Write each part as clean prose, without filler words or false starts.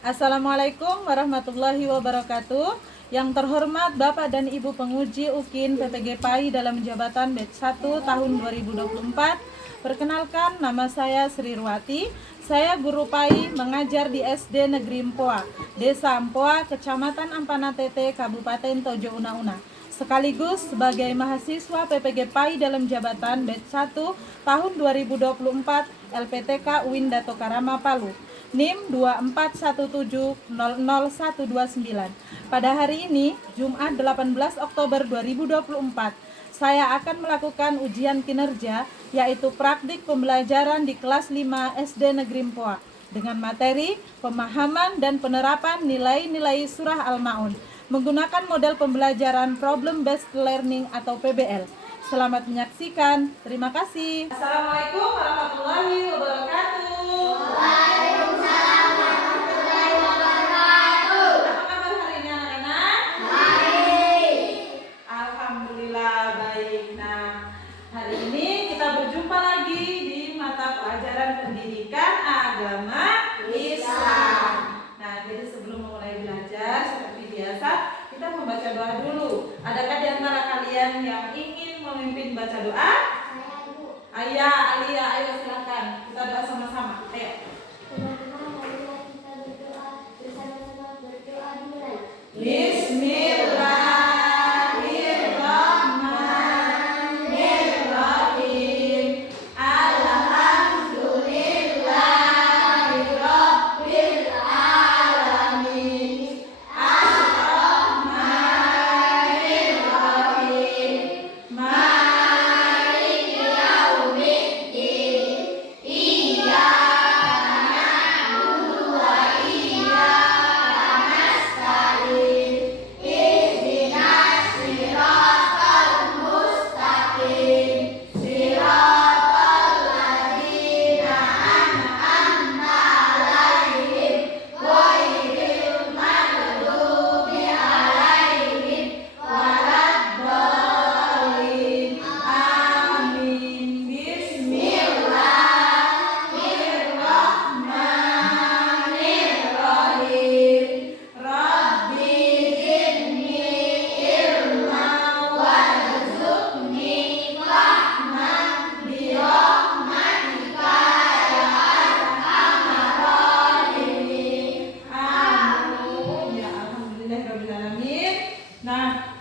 Assalamualaikum warahmatullahi wabarakatuh. Yang terhormat Bapak dan Ibu penguji UKIN PPG PAI dalam jabatan batch 1 tahun 2024. Perkenalkan, nama saya Sri Ruwati. Saya guru PAI mengajar di SD Negeri Mpoa, Desa Mpoa, Kecamatan Ampana Tete, Kabupaten Tojo Una-Una. Sekaligus sebagai mahasiswa PPG PAI dalam jabatan batch 1 tahun 2024 LPTK UIN Dato Karama Palu. NIM 241700129. Pada hari ini, Jumat 18 Oktober 2024, saya akan melakukan ujian kinerja, yaitu praktik pembelajaran di kelas 5 SD Negeri Mpoa dengan materi pemahaman dan penerapan nilai-nilai surah Al-Ma'un menggunakan model pembelajaran Problem Based Learning atau PBL. Selamat menyaksikan. Terima kasih. Assalamualaikum warahmatullahi wabarakatuh. Pendidikan agama Islam. Nah, jadi sebelum memulai belajar seperti biasa, kita membaca doa dulu. Adakah di antara kalian yang ingin memimpin baca doa? Saya, Bu. Ayah, Alia, ayo silakan. Kita doa sama-sama. Ayo. Teman-teman, marilah kita berdoa bersama-sama. Berdoa dimulai. Bismillah. Nah,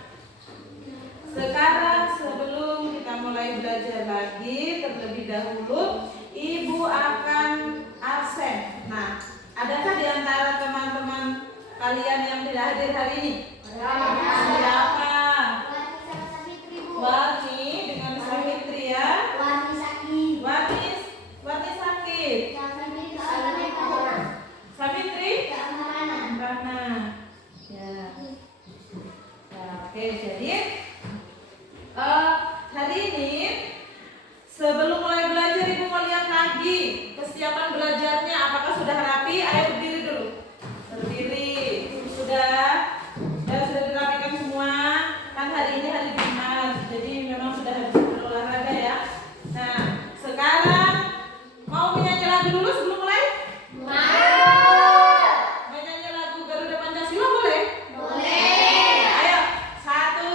sekarang sebelum kita mulai belajar lagi, terlebih dahulu Ibu akan absen. Nah, adakah di antara teman-teman kalian yang tidak hadir hari ini? Siapa? Wati dengan Savitri ya? Wati sakit. Wati sakit. Savitri? Karena. Ya. Oke, jadi hari ini sebelum mulai belajar Ibu mau lihat lagi kesiapan belajarnya, apakah sudah rapi? Ayo berdiri dulu. Berdiri. Sudah dirapikan semua. Kan hari ini hari Jumat, jadi memang sudah habis berolahraga ya. Nah, sekarang mau menyanyi lagu dulu sebelum mulai? Menyanyi lagu Garuda Pancasila boleh? Boleh. Ayo, 1,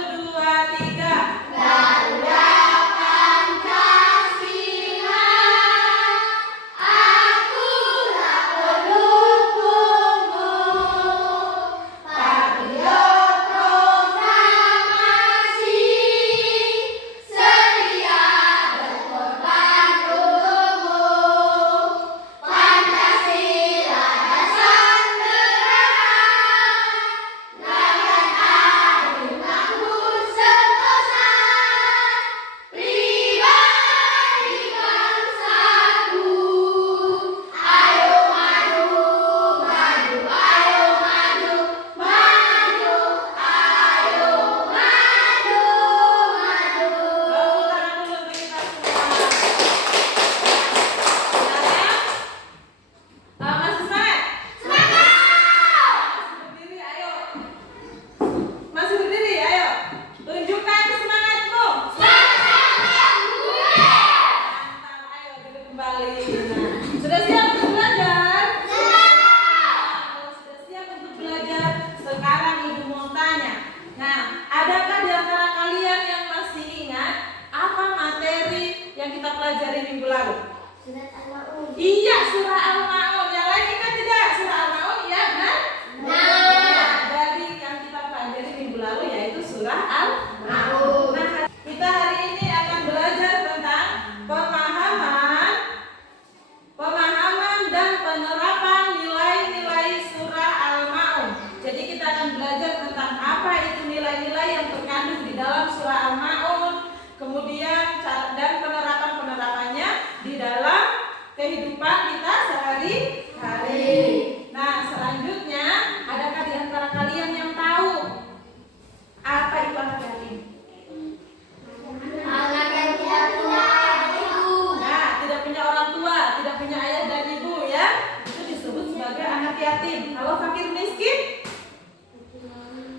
Kalau fakir miskin?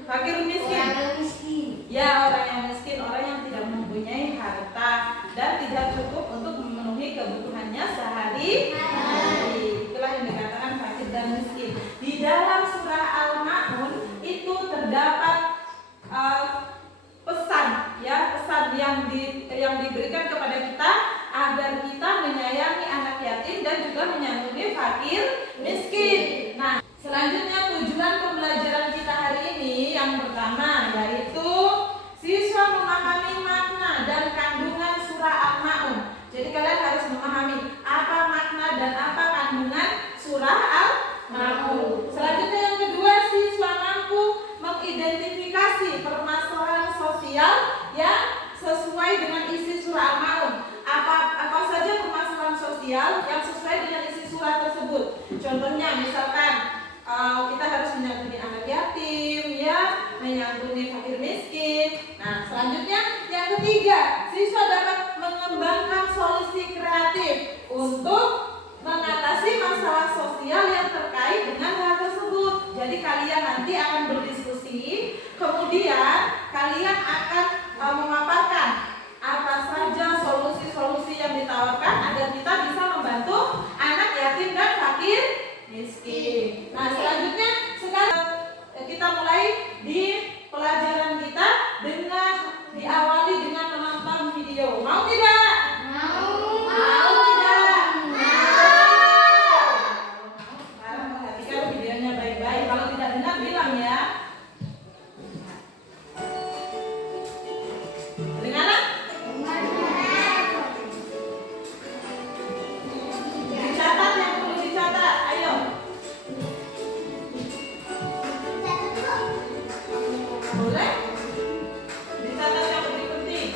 Fakir miskin? Ya, orang yang miskin, orang yang tidak mempunyai harta dan tidak cukup untuk memenuhi kebutuhannya sehari-hari. Itulah yang dikatakan fakir dan miskin. Di dalam surah Al-Ma'un itu terdapat pesan, ya, pesan yang diberikan kepada kita agar kita menyayangi anak yatim dan juga menyantuni fakir miskin. Nah, selanjutnya tujuan pembelajaran kita hari ini yang pertama yaitu siswa memahami makna dan kandungan surah Al-Ma'un. Jadi kalian harus memahami apa makna dan apa kandungan surah Al-Ma'un. Selanjutnya yang kedua, siswa mampu mengidentifikasi permasalahan sosial yang sesuai dengan isi surah Al-Ma'un. Apa saja permasalahan sosial yang sesuai dengan isi surah tersebut. Contohnya misalkan kita harus menyantuni anak yatim, ya, menyantuni fakir miskin. Nah, selanjutnya yang ketiga, siswa dapat mengembangkan solusi kreatif untuk mengatasi masalah sosial yang terkait dengan hal tersebut. Jadi kalian nanti akan berdiskusi, kemudian kalian akan memaparkan apa saja solusi-solusi yang ditawarkan agar kita bisa membantu anak yatim dan fakir miskin. Nah, selanjutnya sekarang kita mulai di pelajaran kita dengan diawali dengan menonton video. Mau tidak? Mau. Mau tidak? Mau. Sekarang perhatikan videonya baik-baik. Kalau tidak dengar bilang ya. Dengar? Dicatat yang perlu dicatat. Ayo. Boleh? Dicatat yang lebih penting.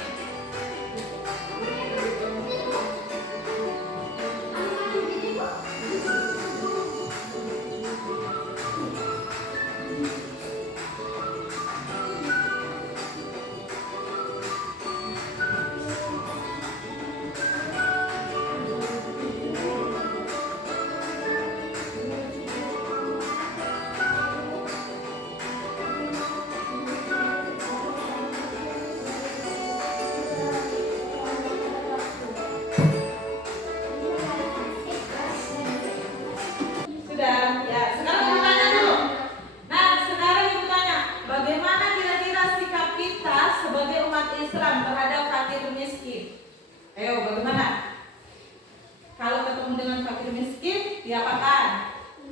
Sudah, ya. Sekarang ibu tanya dulu. Nah, sekarang ibu tanya, bagaimana kira-kira sikap kita sebagai umat Islam terhadap fakir miskin? Ayo, bagaimana? Kalau ketemu dengan fakir miskin, diapakan?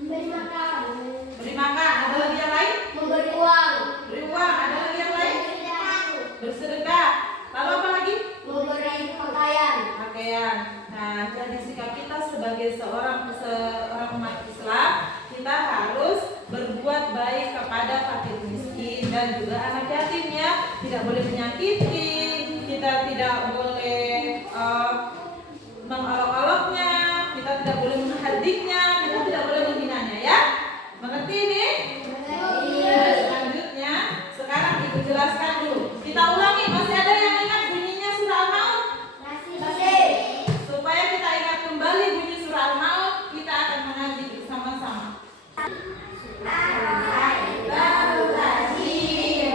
Beri makan. Beri makan. Ada lagi yang lain? Memberi uang. Beri uang. Ada lagi yang lain? Bersedekah. Bersedekah. Lalu apa lagi? Memberi pakaian. Pakaian. Nah, jadi sikap kita sebagai seorang umat Islam, kita harus berbuat baik kepada fakir miskin dan juga anak yatim, ya. Tidak boleh menyakiti, kita tidak boleh mengolok-oloknya, kita tidak boleh menghardiknya, kita tidak boleh menghinanya, ya. Mengerti ini? Selanjutnya, sekarang ibu jelaskan dulu. Kita ulangi, masih ada yang ingat bunyinya surah Al-Ma'un? Masih. Supaya kita ingat kembali bunyi surah Al-Ma'un, kita akan mengaji bersama-sama. Al-Lazim.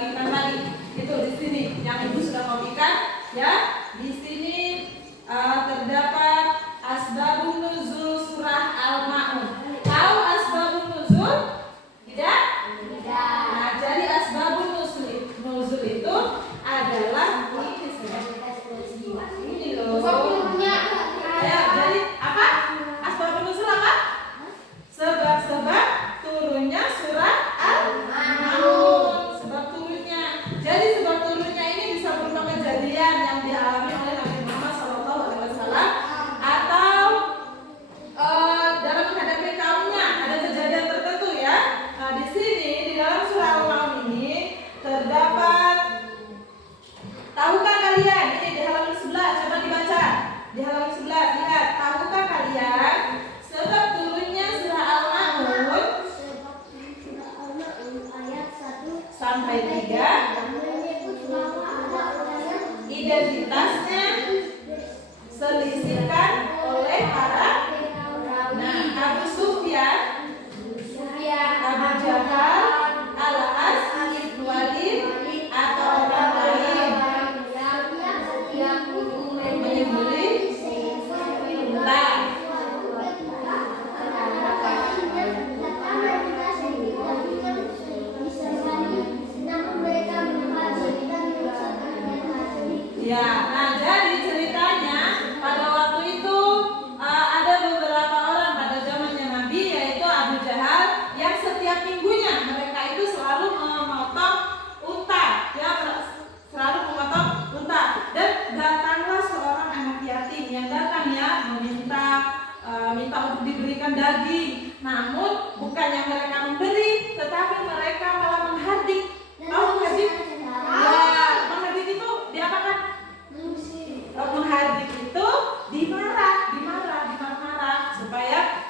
dibagikan lagi. Itu di sini yang ibu sudah kopikan ya. Di sini terdapat asbabun nuzul surah Al-Ma'un. Tahu asbabun nuzul? Tidak? Nah, jadi asbabun nuzul itu adalah ini loh. Ya, jadi apa? Asbabun nuzul apa? Sebab-sebab turunnya surah Al-Ma'un. Sebab turunnya. Jadi sebab turunnya ini bisa berupa kejadian yang dialami oleh Nabi Muhammad SAW atau dalam menghadapi kaumnya ada kejadian tertentu ya. Nah, di sini di dalam surah Al-Ma'un ini terdapat, tahukah kalian, ini di halaman 11, coba dibaca. Di halaman 11 lihat, tahukah kalian sebab turunnya surah Al-Ma'un sampai 3, identitasnya selisihkan oleh para Abu Sufyan, Abu Jahal, Al-As, Ibnu Walid atau orang lain menyembelih unta. Ya, nah jadi ceritanya pada waktu itu ada beberapa orang pada zamannya Nabi, yaitu Abu Jahal, yang setiap minggunya mereka itu selalu memotong unta, ya, selalu memotong unta. Dan datanglah seorang anak yatim yang datang ya minta untuk diberikan daging. Namun bukannya mereka memberi, tetapi mereka malah menghardik. Tahu menghardik? Ya, menghardik itu diapakan? Menghardik itu dimarah supaya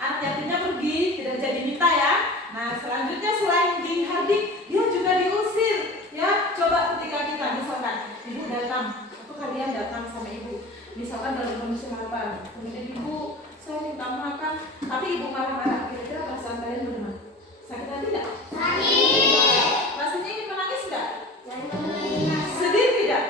anak yatimnya pergi, tidak jadi minta ya. Nah, selanjutnya selain dihardik, dia juga diusir ya. Coba ketika kita misalkan ibu datang atau kalian datang sama ibu, misalkan dalam kondisi lapar, kemudian ibu, saya minta makan, tapi ibu marah-marah, kira-kira perasaan kalian bagaimana? Sakit hati tidak? Rasanya ingin menangis tidak? Sedih tidak?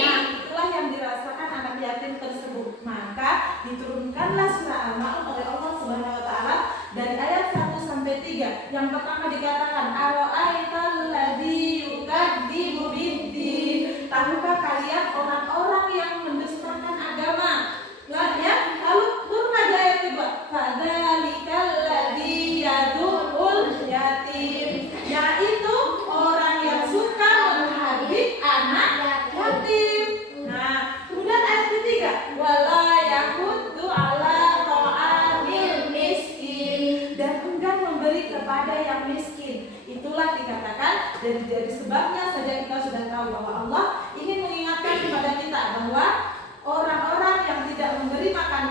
Nah, itulah yang dirasakan anak yatim tersebut. Maka diturunkanlah surah Al-Ma'un oleh Allah Subhanahu wa taala dari ayat 1 sampai 3. Yang pertama dikatakan, "Ara'aital ladzi yukadzibu bid-din." Tahukah kalian orang-orang yang mendustakan agama? Lalu turun lagi ayat kedua, "Fadzalikal ladzi yad'ul yatim." Yaitu orang yang suka menghardik anak yatim. Nah, kemudian ayat ketiga, wala yahuddu ala ta'amil miskin, dan enggan memberi kepada yang miskin. Itulah dikatakan dari sebabnya saja kita sudah tahu bahwa Allah ingin mengingatkan kepada kita bahwa orang-orang yang tidak memberi makan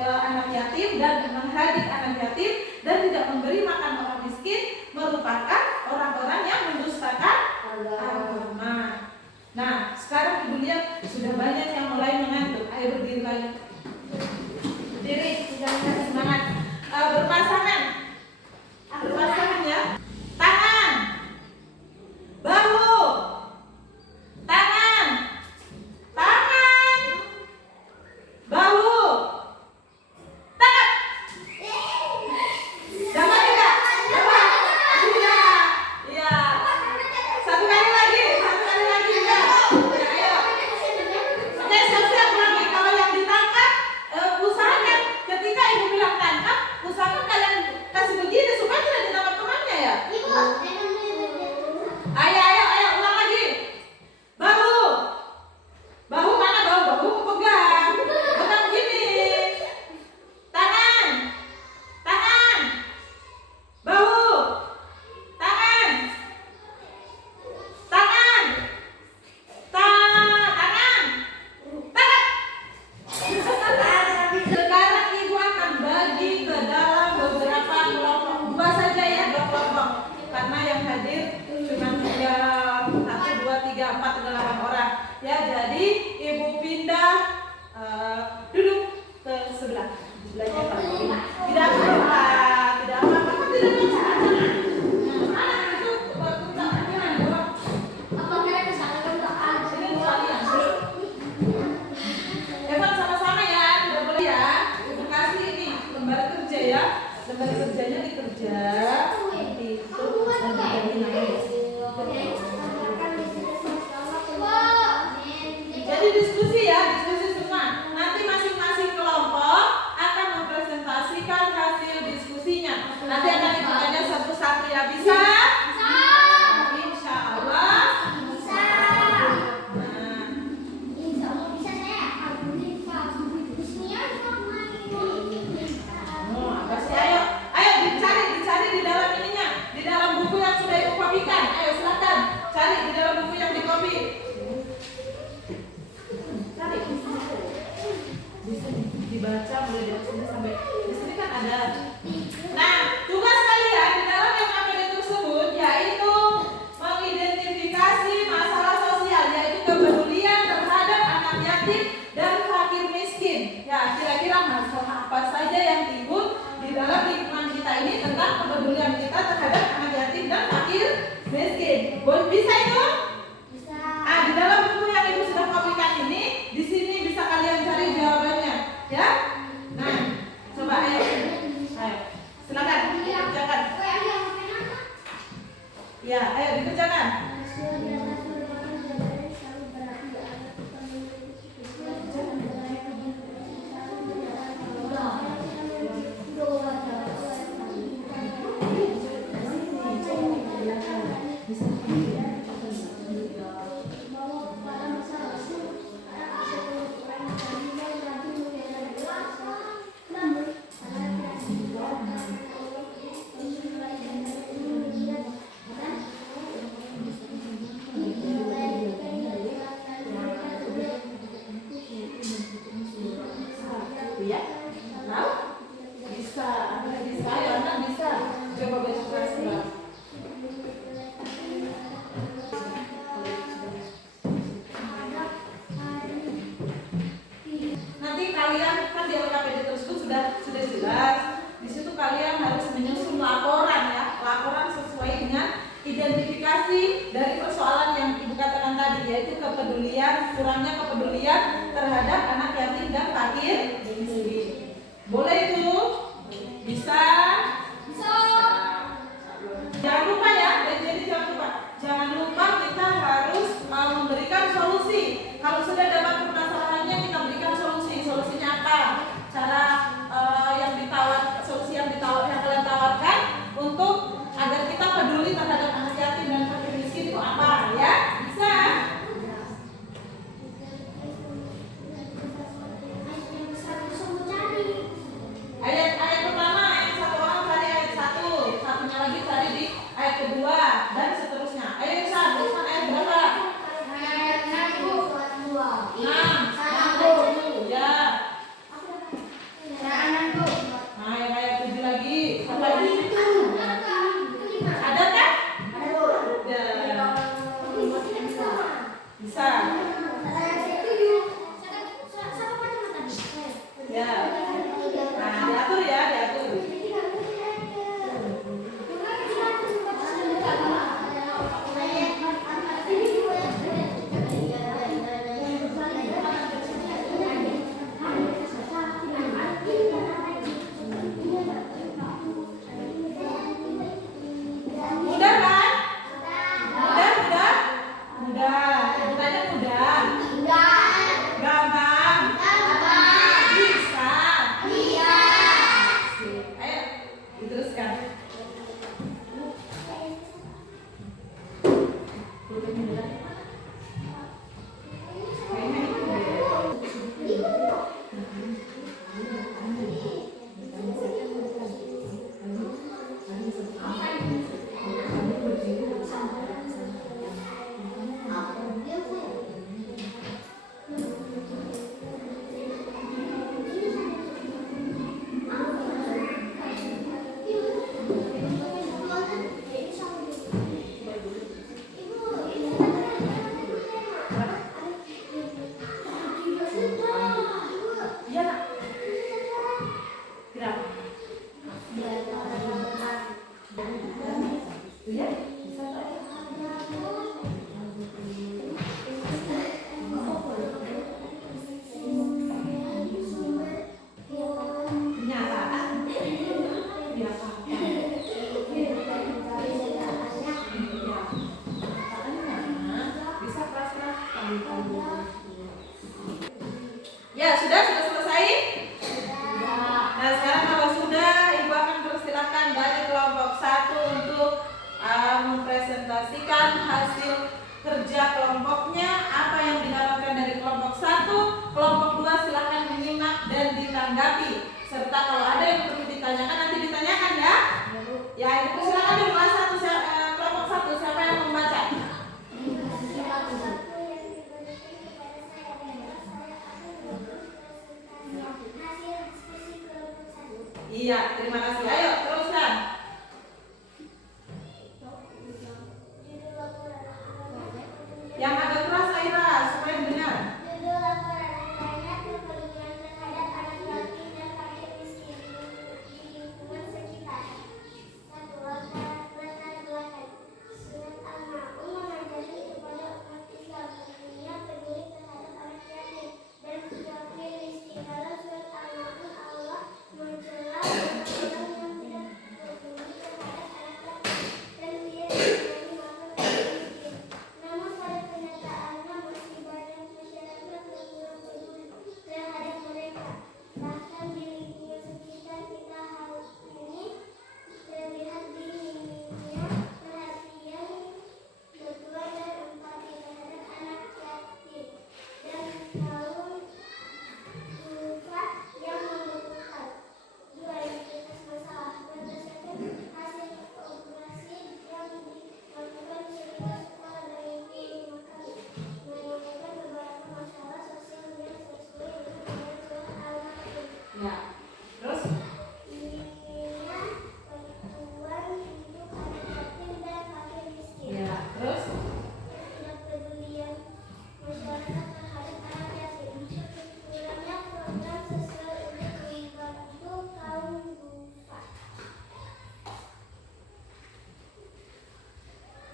anak yatim dan menghardik anak yatim dan tidak memberi makan orang miskin merupakan orang-orang yang mendustakan agama. Nah, sekarang ibu lihat sudah banyak yang mulai mengantuk. Ayo berdiri lagi. Berdiri, jangan semangat. Berpasangan ya. Tangan, bahu, tangan, bahu, tangan. Dapat tidak? Dapat? Iya. Satu kali lagi ya. Ayo. Oke, siap-siap lagi. Kalau yang ditangkap, usahakan ketika ibu bilang tangkap, usahakan kalian kasih begini supaya tidak ditangkap temannya ya. Ayo, ulang lagi. Bahu mana bahu? Bahu pegang. Bukan begini. Tangan, bahu, tangan, tangan. Sekarang ibu akan bagi ke dalam beberapa kelompok. 2 saja ya, 2 kelompok. Karena yang hadir cuma 1, 2, 3, 4, 8 orang. Ya, jadi ibu pindah duduk ke sebelah. Sebelahnya Pak. Tidak apa-apa, kan tidak baca. Bisa itu? Bisa. Di dalam buku yang Ibu sudah kopikan ini, di sini bisa kalian cari jawabannya, ya. Nah, coba ayo, silakan dikerjakan. Ya, ayo dikerjakan. Ya, tahu? Bisa, bisa, ya, anak bisa. Coba baca kelas dua. Nanti kalian kan di LKPD tersebut sudah jelas. Di situ kalian harus menyusun laporan ya, laporan sesuai dengan identifikasi dari persoalan yang Ibu katakan tadi, yaitu kepedulian, kurangnya kepedulian terhadap anak yatim dan fakir miskin. Boleh itu? Bisa? Bisa. Jangan lupa ya, jadi jangan lupa. Jangan lupa kita harus memberikan solusi. Kalau sudah dapat permasalahannya, kita berikan solusi. Solusinya apa? Cara solusi yang kalian tawarkan untuk agar kita peduli terhadap anak yatim dan fakir miskin itu apa? Ya, bisa. Ayat pertama, ayat satu orang cari ayat satu, satunya lagi cari di ayat kedua dan seterusnya. Ayo satu, ayat berapa? Ayat 6. 6. Ya. Nah, yang ayat 7 lagi. Apa lagi? Ada kan? Ya. Bisa. Ya. Nah, diatur ya, diatur. Mudah kan? Mudah. Bertanya mudah. Gampang. Bisa. Ayo, diteruskan. Iya, Nak. Kenapa? Iya, bisa tak? Kenyataan. Ya, bisa keras-keras. Ya, sudah selesai? Nah, sekarang kalau sudah, Ibu akan persilahkan dari kelompok 1 untuk mempresentasikan hasil kerja kelompoknya, apa yang didapatkan dari kelompok 1. Kelompok 2 silakan menyimak dan ditanggapi. Serta kalau ada yang perlu ditanyakan, nanti ditanyakan ya. Ya, Ibu silakan di kelas 1, kelompok 1, siapa yang membaca? Iya, terima kasih. Ayo, teruskan. Yang agak keras, Aira, supaya dengar.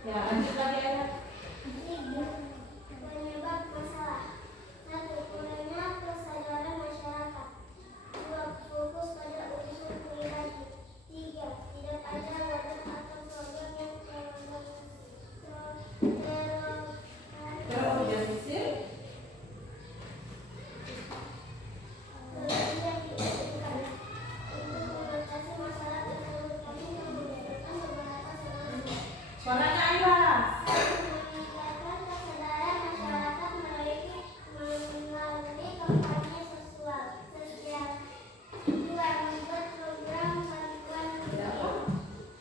Ya, lanjut lagi ayat. Penyebab masalah. 1. Kurangnya kesadaran masyarakat. 2. Fokus pada urusan pribadi. 3. Tidak ada wadah atau program yang Terorganisir. yang diusulkan untuk mengatasi masalah tersebut. Kami membutuhkan beberapa solusi. Suaranya Aira. Meningkatkan kesadaran masyarakat melalui kampanye sosial. 2. Membuat program bantuan rutin.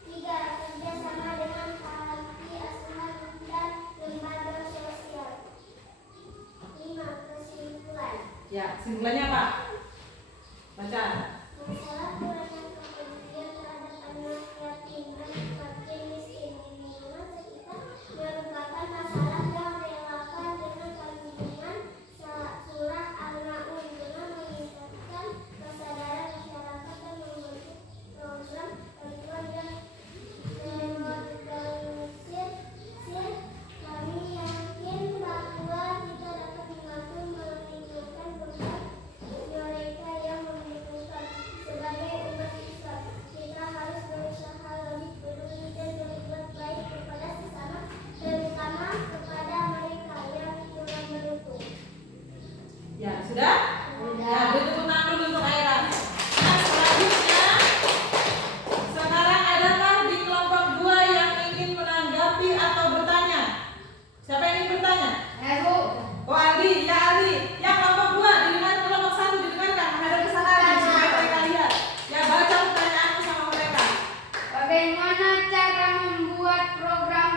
3. Kerjasama dengan panti asuhan dan lembaga sosial. 5. Kesimpulan. Ya, kesimpulannya apa? Baca. Masalah kurangnya kepedulian terhadap anak yatim dan fakir miskin di lingkungan sekitar merupakan masalah yang relevan dengan kandungan surah Al-Maun dengan meningkatkan kesadaran masyarakat dan membentuk program bantuan yang terorganisir. Kami yakin bahwa kita dapat membantu meningkatkan beban mereka yang membutuhkan. Sebagai umat Islam, kita harus berusaha lebih peduli dan berbuat baik kepada sesama, terutama kepada mereka yang kurang beruntung. Ya, sudah? Ya, beri tepuk tangan dulu untuk Aira. Nah, selanjutnya, sekarang adakah di kelompok 2 yang ingin menanggapi atau bertanya? Siapa yang ingin bertanya? Oh, Aldi, ya Aldi. Yang kelompok 2, didengar kelompok 1 didengarkan. Menghadap ke sana Aldi, supaya mereka lihat. Ya, baca pertanyaanmu sama mereka. Bagaimana cara membuat program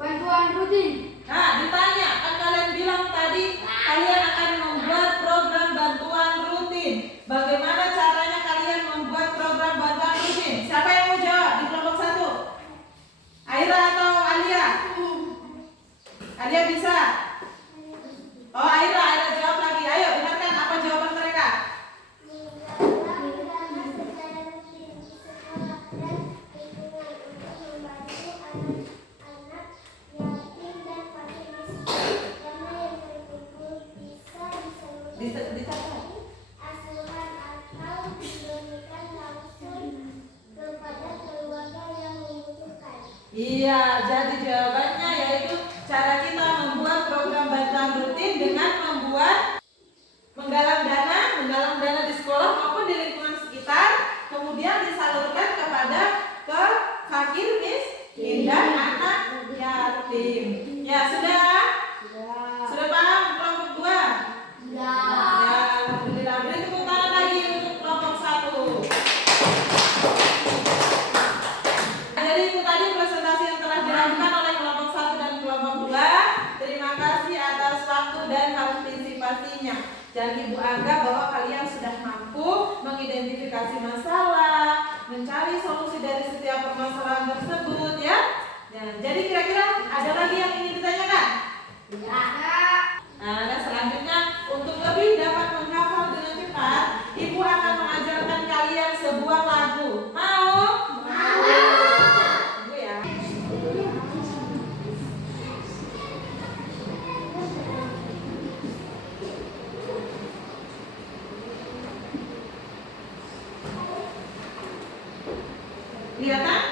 bantuan rutin? Nah, ditanya, kan kalian bilang tadi kalian akan membuat program bantuan rutin. Bagaimana caranya kalian membuat program bantuan rutin? Siapa yang mau jawab di kelompok 1? Aira atau Alia? Alia bisa? Oh, Aira jawab lagi. Ayo, dengarkan apa jawaban mereka. Meningkatkan secara rutin di sekolah dan lingkungan untuk membantu anak-anak yatim dan fakir miskin. Dana yang terkumpul bisa Dicatat. asuhan atau diberikan langsung kepada keluarga yang membutuhkan. Iya, jadi jawabannya yaitu cara kita membuat program bantuan rutin dengan menggalang dana di sekolah maupun di lingkungan sekitar, kemudian disalurkan kepada ke fakir miskin dan anak yatim. Ya, sudah? Sudah paham kelompok 2? Ya, alhamdulillah. Beri tepuk tangan lagi untuk kelompok 1. Jadi itu tadi presentasi yang telah dilakukan oleh kelompok 1 dan kelompok 2. Terima kasih atas waktu dan partisipasinya. Dan Ibu anggap bahwa kalian sudah mampu mengidentifikasi masalah, mencari solusi dari setiap permasalahan tersebut, ya. Jadi kira-kira ada lagi yang ingin ditanyakan? Nah, dan selanjutnya untuk lebih dapat menghafal dengan cepat, Ibu akan mengajarkan kalian sebuah lagu. Mau? Tunggu ya. Kelihatan?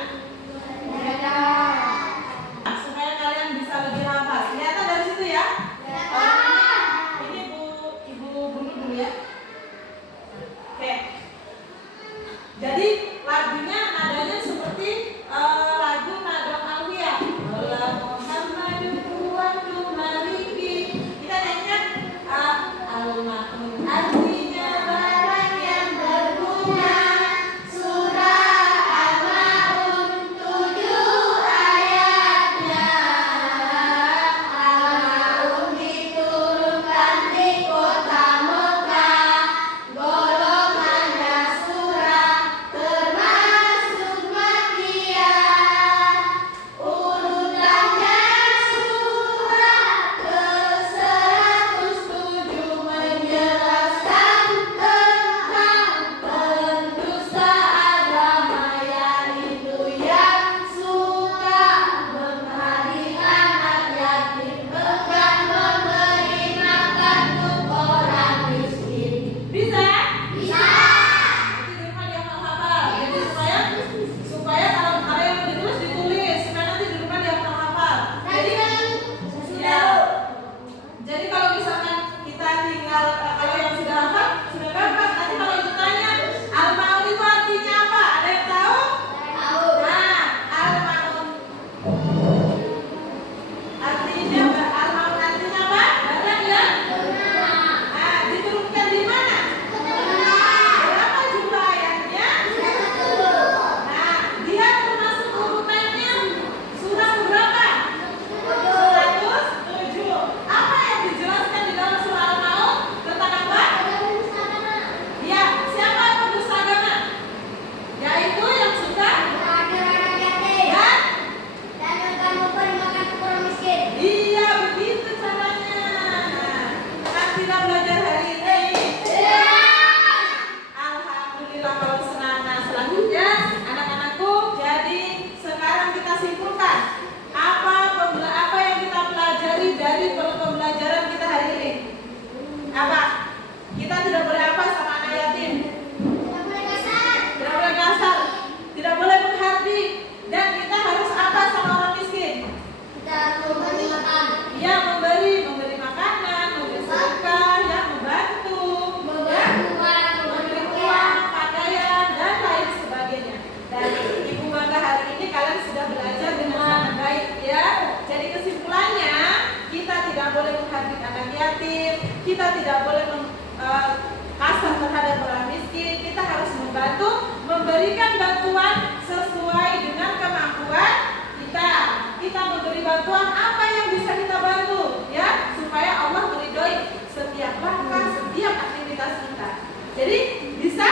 diberi bantuan, apa yang bisa kita bantu ya supaya Allah meridhoi setiap langkah, setiap aktivitas kita. Jadi bisa?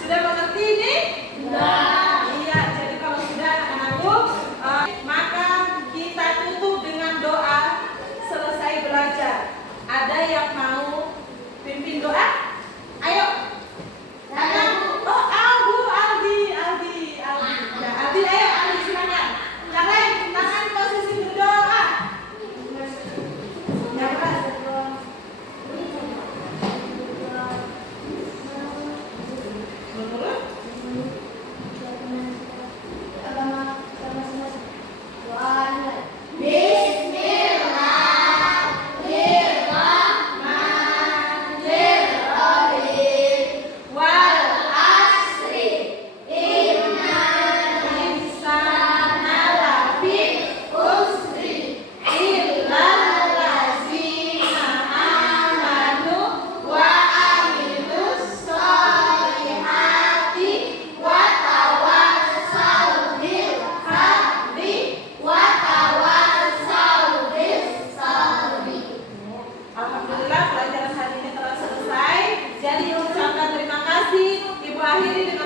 Sudah mengerti ini? Iya, jadi kalau sudah anak-anakku, maka kita tutup dengan doa selesai belajar. Ada yang mau pimpin doa? Ayo. Ada? Oh, Aldi. Ya, Aldi, ayo, Aldi silakan. Yang lain, tangan posisi berdoa. Yang keras. Menurut? Alhamdulillah pelajaran hari ini telah selesai. Jadi ucapkan terima kasih. Ibu akhiri dengan